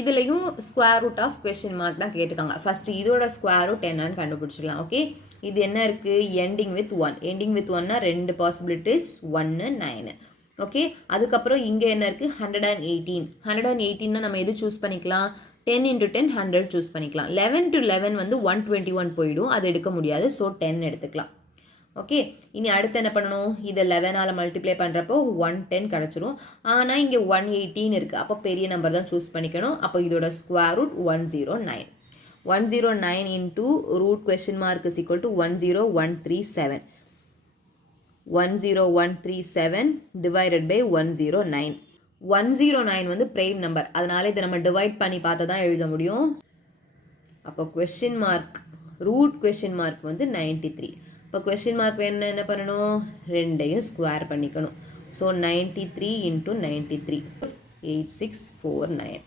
இதுலேயும் square root of question mark தான் கேட்டிருக்காங்க. ஃபஸ்ட்டு இதோட ஸ்கொயர் ரூட் என்னன்னு கண்டுபிடிச்சிடலாம். ஓகே, இது என்ன இருக்குது, எண்டிங் வித் 1. எண்டிங் வித் 1னா 2 பாசிபிலிட்டிஸ், 1 9. ஓகே, அதுக்கப்புறம் இங்கே என்ன இருக்குது, 118. 118னா நம்ம எது சூஸ் பண்ணிக்கலாம், 10 into 10 100 சூஸ் பண்ணிக்கலாம். 11 to 11 வந்து 121 போயிடும், அது எடுக்க முடியாது. ஸோ 10 எடுத்துக்கலாம். ஓகே, இனி அடுத்து என்ன பண்ணணும், இதை 11ஆல் மல்டிப்ளை பண்ணுறப்போ 110 கிடச்சிரும். ஆனால் இங்கே 118 இருக்குது, அப்போ பெரிய நம்பர் தான் சூஸ் பண்ணிக்கணும். அப்போ இதோட square root 109. 109 into root question mark is equal to 10137. 10137 divided by 109. 109 வந்து prime number, அதனால இதை நம்ம டிவைட் பண்ணி பார்த்து தான் எழுத முடியும். அப்போ question mark, root question mark வந்து 93. இப்போ question mark என்ன பண்ணணும், ரெண்டையும் ஸ்கொயர் பண்ணிக்கணும். So 93 into 93 8649.